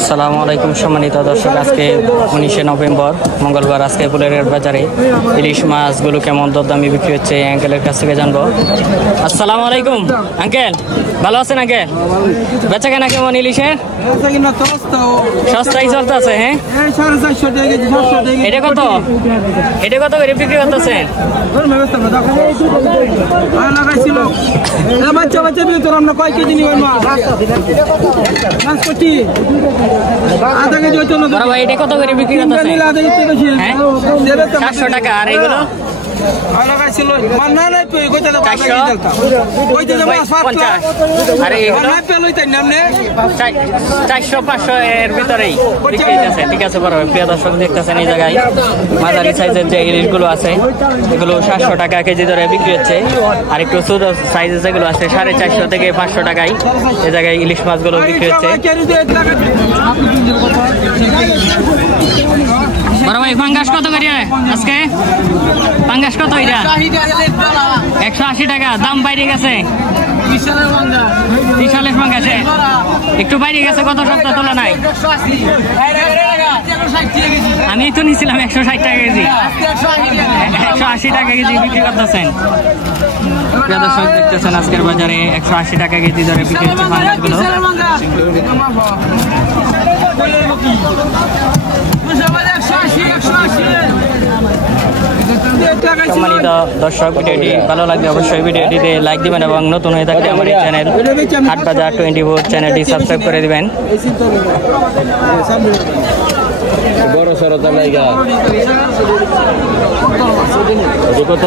আসসালামু আলাইকুম সম্মানিত দর্শক, আজকে 19শে নভেম্বর মঙ্গলবার। আজকে ফুলের বাজারে ইলিশ মাছগুলো কেমন দরদামি বিক্রি হচ্ছে এই আঙ্কেলের কাছ থেকে জানবো। আসসালামু আলাইকুম আঙ্কেল, ভালো আছেন আঙ্কেল? বেচা কেনা কেমন ইলিশের? সস্তাই চলতেছে। হ্যাঁ, এটা কত করে বিক্রি করতেছেন? এটা কত করে বিক্রি করতেছেন? 700 টাকা। আর এগুলো 400-500 এর ভিতরেই বিক্রি আছে। ঠিক আছে, বড় প্রিয় দর্শক দেখতেছেন এই জায়গায় মাঝারি সাইজের যে ইলিশগুলো আছে এগুলো 700 টাকা কেজি ধরে বিক্রি হচ্ছে। আর একটু ছোট সাইজের যেগুলো আছে 450 থেকে 500 টাকায় এই জায়গায় ইলিশ মাছগুলো বিক্রি হচ্ছে। বড় ভাই পাঙ্গাস কত করে আজকে? পাঙ্গাস কত? এটা 180 টাকা। দাম বাইরে গেছে, বিশালের পাঙ্গাসে একটু বাইরে গেছে গত সপ্তাহ তুলনায়। আমি তো নিয়েছিলাম 160 টাকা কেজি, 180 টাকা কেজি বিক্রি করতেছেন। দর্শক দেখতেছেন আজকের বাজারে 180 টাকা কেজি ধরে বিক্রি হচ্ছে পাঙ্গাসগুলো। সম্মানিত দর্শক, ভিডিওটি ভালো লাগলে অবশ্যই ভিডিওটিতে লাইক দিবেন এবং নতুন হয়ে থাকলে আমার এই চ্যানেল হাটবাজার 24 চ্যানেলটি সাবস্ক্রাইব করে দিবেন। বড় সরতা লাইগা কত